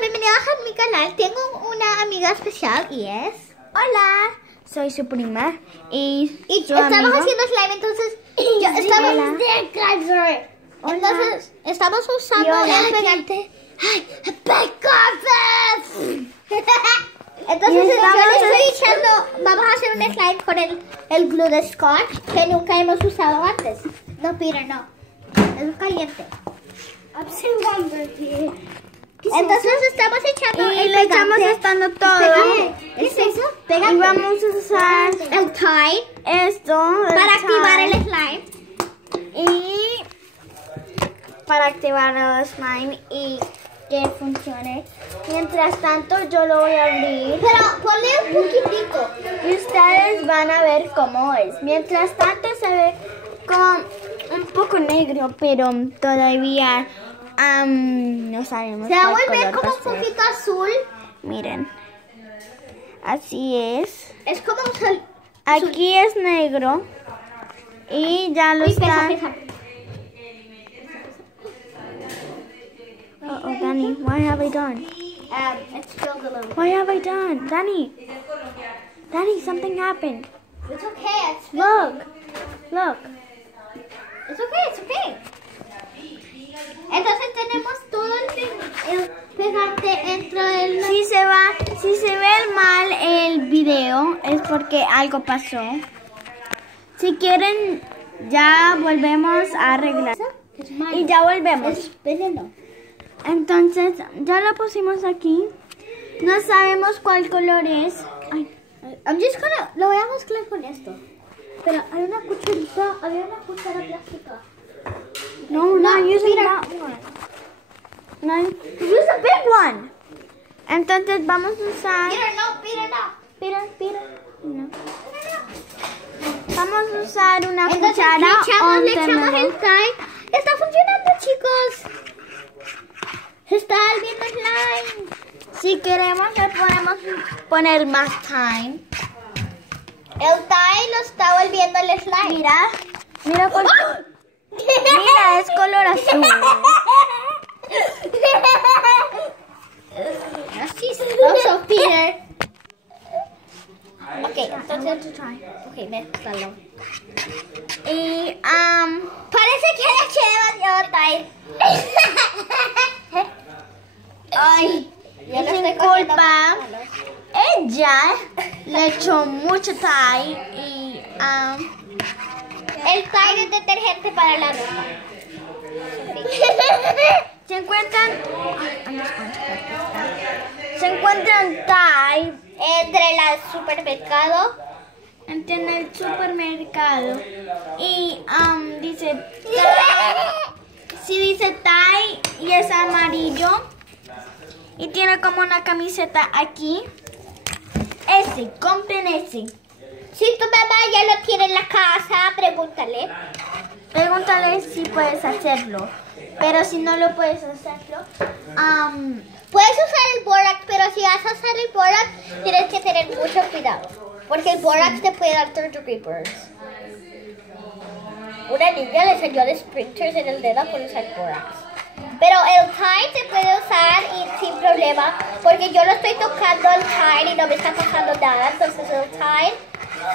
Bienvenidos a mi canal. Tengo una amiga especial y es... Hola, soy su prima y estamos amigo. haciendo slime, entonces... Entonces, estamos usando el pegante. Entonces, yo le estoy echando... Vamos a hacer un slime con el glue de Scotch que nunca hemos usado antes. No, Peter, no. Es caliente. Entonces estamos echando Y el le estamos pegante. estando todo. ¿Es eso? Y Pegante. vamos a usar El Tide esto para activar el slime. y para activar el slime y que funcione. Mientras tanto yo lo voy a abrir Pero ponle un poquitico. y ustedes van a ver cómo es. Mientras tanto se ve como un poco negro, pero todavía no sabemos. Se va a cuál volver color como va a un ser. poquito azul. Miren, así es. Es como un sol. Aquí es negro y ya lo Uy, pesa, están. pesa. Oh, Danny, what have I done? It's filled a little. What have I done, Danny? Danny, something happened. It's okay. It's Look, look. It's okay. It's okay. Entonces tenemos todo el pegante dentro del... Si se ve mal el video es porque algo pasó. Si quieren, ya volvemos a arreglar. Y ya volvemos. Es veneno. Entonces, ya lo pusimos aquí. No sabemos cuál color es. Ay, Lo voy a mezclar con esto. Pero hay una cucharita, había una cuchara plástica. no, No, not using mira. that one. No, use a big one. Entonces, vamos a usar... Peter, no, Peter, no. Mira. No. Vamos a usar una Entonces cuchara le o echamos un el tenedor. Tide. Está funcionando, chicos. Se está viendo slime. Si queremos, le podemos poner más time. El Tide lo está volviendo el slime. Mira cuál... Mira, es color azul. Así chistoso, Peter. Ok, entonces... Ok, mezclalo. Y, Parece que le eché demasiado Tide. Ay, ya lo sin estoy cogiendo culpa. con manos. Ella le echó mucho Tide y El Tide es detergente para la ropa. se encuentran Tide Entre el supermercado. en el supermercado y dice si dice Tide y es amarillo y tiene como una camiseta aquí, compren ese. Si tu mamá ya lo tiene en la casa, pregúntale. Pregúntale si puedes hacerlo, pero si no lo puedes hacerlo, Puedes usar el borax, pero si vas a usar el borax, tienes que tener mucho cuidado. Porque el borax te puede dar third degree burns. Una niña le salió de sprinters en el dedo por usar borax. Pero el Tide se puede usar y sin problema, porque yo lo estoy tocando el Tide y no me está pasando nada. Entonces el Tide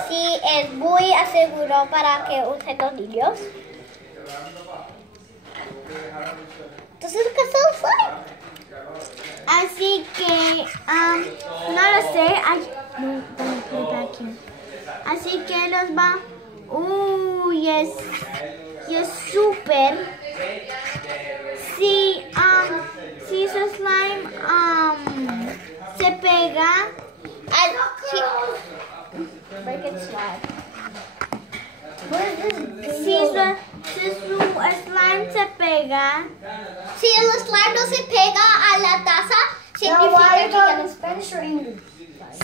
sí es muy seguro para que usen los niños. Entonces, ¿qué es el slime? así que no lo sé. Ay, no, don't put it back here. Así que los va. Uy, es súper. Si su slime se pega, Break it slide. si su slime se pega, Si el slime no se pega a la taza, significa que ya lo... si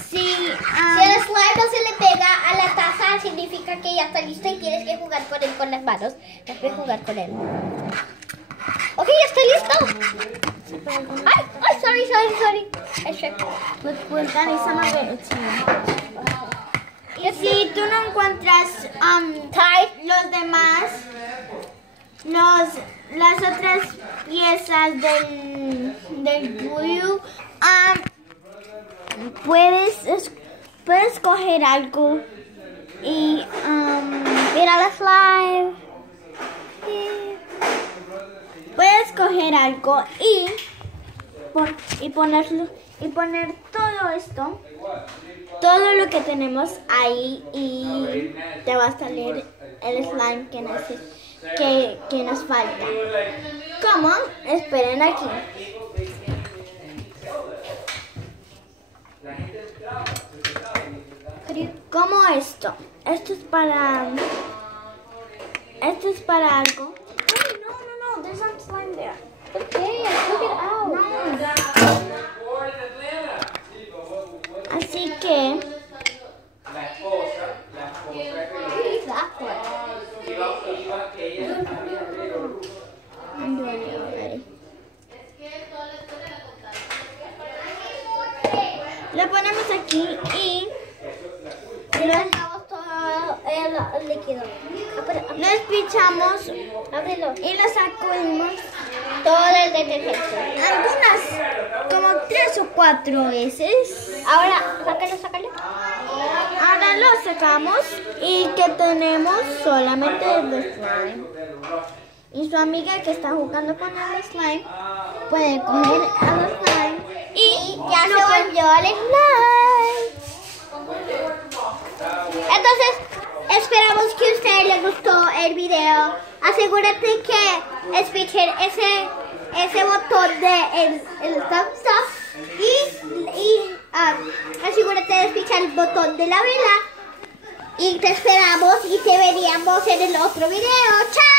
Si el slime no se le pega a la taza, significa que ya está listo y tienes que jugar con él con las manos. Tienes que jugar con él. Ok, ya está listo. Ay, sorry. Es Shrek. pues Danny, some of it, it's here. Y si tú no encuentras Tide. los demás, las otras piezas del glue, puedes coger algo y Mira la slime. puedes coger algo y poner todo esto, todo lo que tenemos ahí, y te va a salir el slime que nos falta. ¿Cómo? Esperen aquí. Como esto. Esto es para algo. Ay, no. There's some slime there. Okay, took it out. Así que lo ponemos aquí y Sacamos todo el líquido. lo espichamos Ábrelo. y lo sacudimos Todo el detergente. algunas, como 3 o 4 veces. Ahora, sácalo. Ahora lo sacamos y que tenemos solamente el slime. Y su amiga que está jugando con el slime puede coger el slime y Ya se volvió el slime. Entonces, esperamos que a ustedes les gustó el video. Asegúrate que espichen ese botón de el thumbs up y asegúrate de espichar el botón de la vela. Y te esperamos y te veríamos en el otro video. ¡Chao!